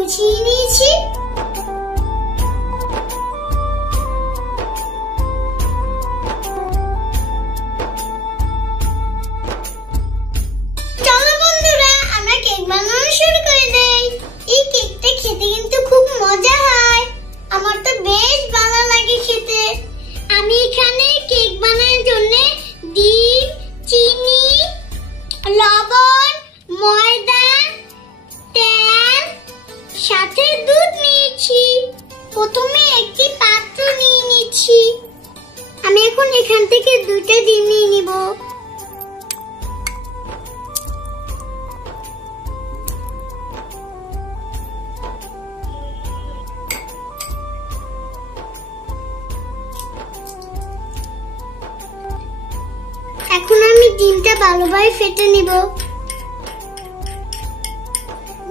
গুছিয়ে নিয়েছি। চলো বন্ধুরা, আমরা কেক বানানো শুরু করে দেই। এই কেকটা খেতে কিন্তু খুব মজা হয়, আমার তো বেশ ভালো লাগে খেতে। আমি এখানে কেক বানানোর জন্য ডিম, চিনি, লবণ, ময়দা, তেল, সাথে দুধ নিয়েছি। প্রথমে একটি পাত্র নিয়ে নিচ্ছি। আমি এখন এখান থেকে দুইটা ডিম নিয়ে নিব। এখন আমি ডিমটা ভালোভাবে ফেটে নিব।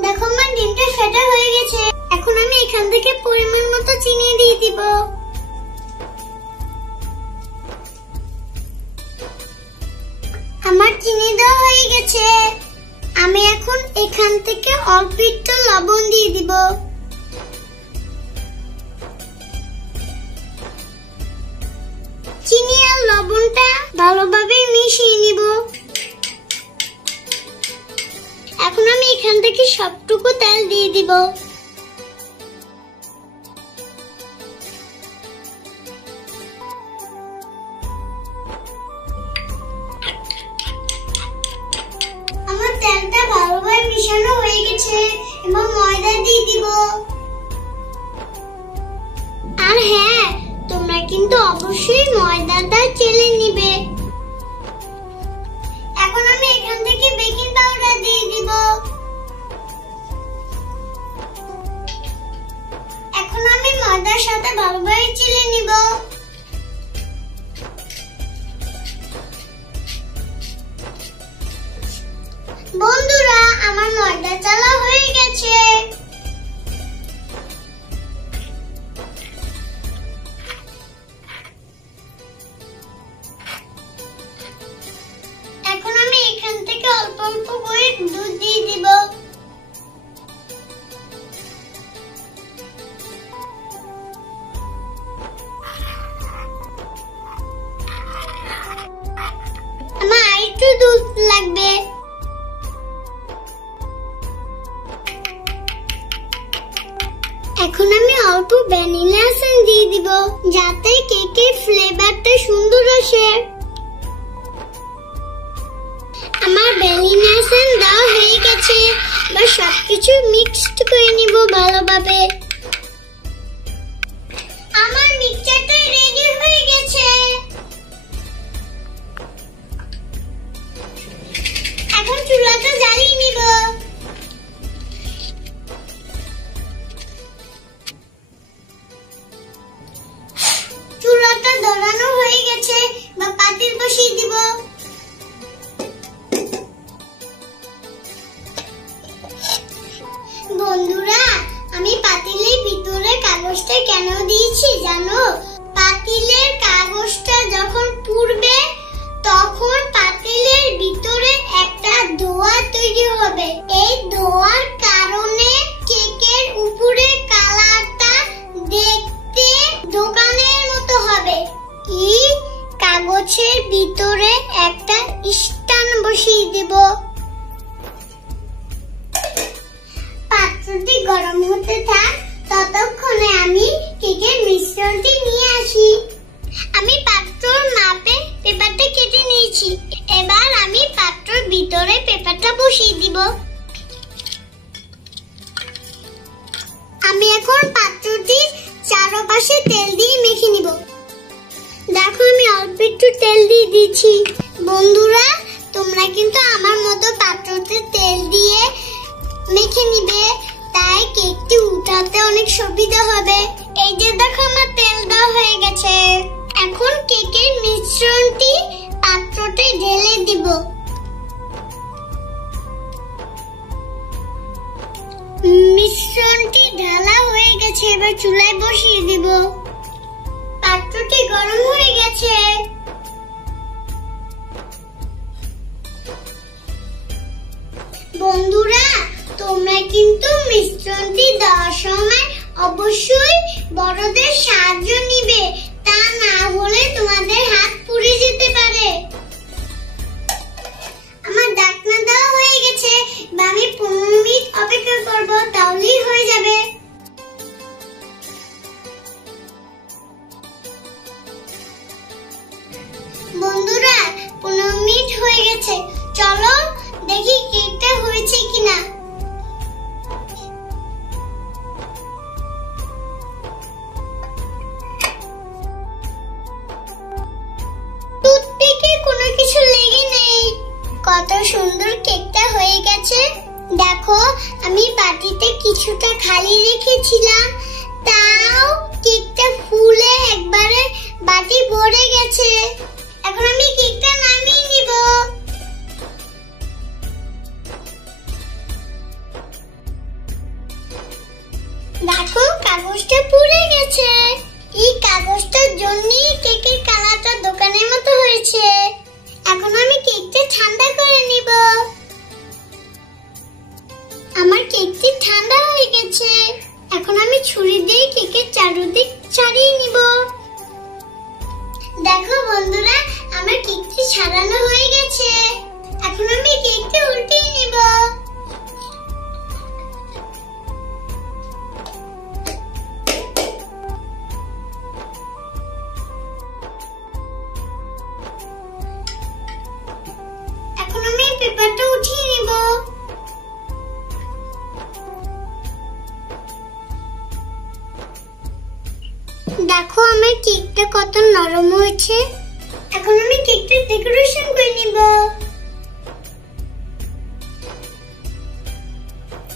দেখো আমার ডিমটা ফেটা হয়ে গেছে। এখন আমি এখান থেকে পরিমাণ মতো চিনি দিয়ে দিব। আমার চিনি দেওয়া হয়ে গেছে। আমি এখন এখান থেকে অল্প একটু লবণ দিয়ে দিব। চিনি আর লবণটা ভালোভাবে মিশিয়ে নিব। এখন আমি এখান থেকে সবটুকু তেল দিয়ে দিব। আমার তেলটা ভালোভাবে মিশানো হয়ে গেছে এবং ময়দা দিয়ে দিব। আর হ্যাঁ, তোমরা কিন্তু অবশ্যই ময়দাটা চেলে নিবে। এখন আমি এখান থেকে বেকিং পাউডার দিয়ে দিব। এখন আমি ময়দার সাথে ভালোভাবে চেলে নিব। বন্ধুরা, আমার ময়দা চালা হয়ে গেছে। এখন আমি এখান থেকে অল্প অল্প করে দুধ দিয়ে দিব। আমার আরেকটু দুধ লাগবে। এখন আমি অল্প ভ্যানিলা এসেন্স দিয়ে দিব, যাতে কেকের ফ্লেভারটা সুন্দর আসে। আমার ভ্যানিলা এসেন্স দেওয়া হয়ে গেছে। এবার সবকিছু মিক্সড করে নিব ভালোভাবে। আমার মিক্সচারটা রেডি হয়ে গেছে। এখন চুলাটা জ্বালিয়ে নিব। চুলাটা ধরানো হয়ে গেছে, বা পাতিল বসিয়ে দিব। বন্ধুরা, আমি পাতিলের ভিতরে কাগজটা কেন দিয়েছি জানো? পাতিলের কাগজটা যখন পুড়বে তখন পাতিলের ভিতরে একটা ধোঁয়া তৈরি হবে। এই ধোঁয়ার কারণে কেকের উপরে কালারটা দেখতে দোকানের মতো হবে। এই কাগজের ভিতরে একটা স্ট্যান্ড বসিয়ে দেব। পাত্রটি গরম হতে থাক, ততক্ষণে আমি কেকের মিশ্রণটি নিয়ে আসি। আমি পাত্রর মাপে পেপারটা কেটে নিয়েছি। এবার আমি পাত্রর ভিতরে পেপারটা বসিয়ে দিব। আমি এখন পাত্রটি চারপাশে তেল দিয়ে মেখে নিব। দেখো আমি অল্প একটু তেল দিয়ে দিচ্ছি। বন্ধুরা, তোমরা কিন্তু আমার মতো পাত্রতে তেল দিয়ে মেখে নিবে, তাই কেকটি উঠাতে অনেক সুবিধা হবে। এই যে দেখো আমার তেল দেওয়া হয়ে গেছে। এখন কেকের মিশ্রণটি পাত্রতে ঢেলে দিব। মিশ্রণটি ঢালা হয়ে গেছে। এবার চুলায় বসিয়ে দিব। পাত্রটি গরম হয়ে গেছে। বন্ধুরা, তোমরা কিন্তু মিশ্রণটি অবশ্যই বড়দের সাহায্য নিবে, তা না হলে তোমাদের হাত পুড়ে যেতে পারে। আমার ঢাকনা দেওয়া হয়ে গেছে, আমি 15 মিনিট অপেক্ষা করব, তাহলেই হয়ে যাবে। বন্ধুরা 15 মিনিট হয়ে গেছে, চলো দেখি কেকটা হয়েছে কিনা। টুথপিকে কোনো কিছু লেগে নেই, কত সুন্দর কেকটা হয়ে গেছে। দেখো আমি বাটিতে কিছুটা খালি রেখেছিলাম, তাও কেকটা ফুলে একবারে বাটি ভরে গেছে। এখন আমি কেকটা নামিয়ে নিব। দেখো কাগজটা পুড়ে গেছে, এই কাগজটার জন্যই কেকের কালারটা দোকানের মতো হয়েছে। এখন আমি কেকটা ঠান্ডা করে নিব। আমার কেকটি ঠান্ডা হয়ে গেছে, এখন আমি ছুরি দিয়ে কেকের চারদিক ছাড়িয়ে নিব। দেখো বন্ধুরা আমার কেকটি ছাড়ানো হয়ে গেছে, এখন আমি কেকটা উল্টিয়ে নিব। এখন আমি পেপারটা উঠিয়ে নিব। দেখো আমার কেকটা কত নরম হয়েছে। এখন আমি কেকটা ডেকোরেশন করে নিব।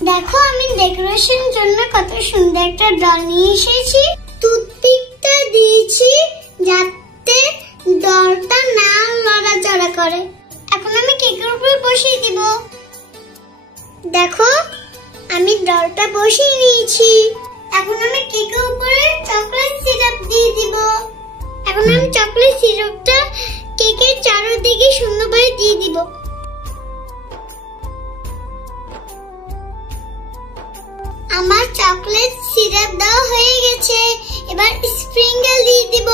দেখো আমি ডেকোরেশনের জন্য কত সুন্দর একটা ডল নিয়ে এসেছি। টুথপিকটা দিয়েছি যাতে ডলটা না লড়াচড়া করে। এখন আমি কেকের উপর বসিয়ে দিব। দেখো আমি ডলটা বসিয়ে নিয়েছি, এখন আমি কেকের উপরে চকলেট সিরাপ দিয়ে দিব। এখন আমি চকলেট সিরাপটা কেকের চারদিকে সুন্দরভাবে দিয়ে দিব। আমার চকলেট সিরাপ দেওয়া হয়ে গেছে, এবার স্প্রিংকেল দিয়ে দিব।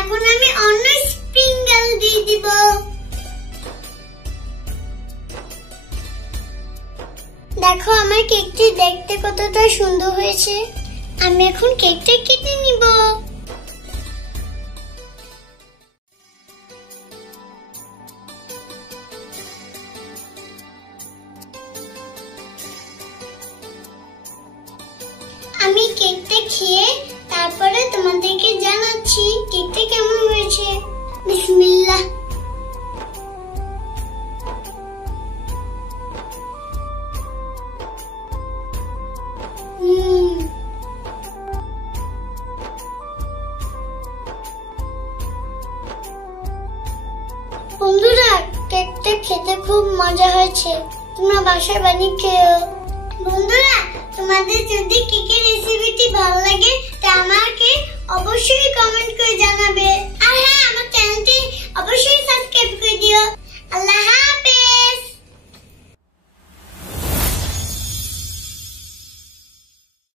এখন আমি অন্য স্প্রিংকেল দিয়ে দিব। দেখো আমার কেকটি দেখতে কতটা সুন্দর হয়েছে। আমি এখন কেকটা কেটে নিব। আমি কেকটা খেয়ে তারপরে তোমাদেরকে জানাচ্ছি কেকটা কেমন হয়েছে। বিসমিল্লাহ। বন্ধুরা কেকটা খেতে খুব মজা হয়েছে, তোমরা বাসায় বানিয়ে খেও। বন্ধুরা তোমাদের যদি কেকের রেসিপিটি ভালো লাগে তা আমার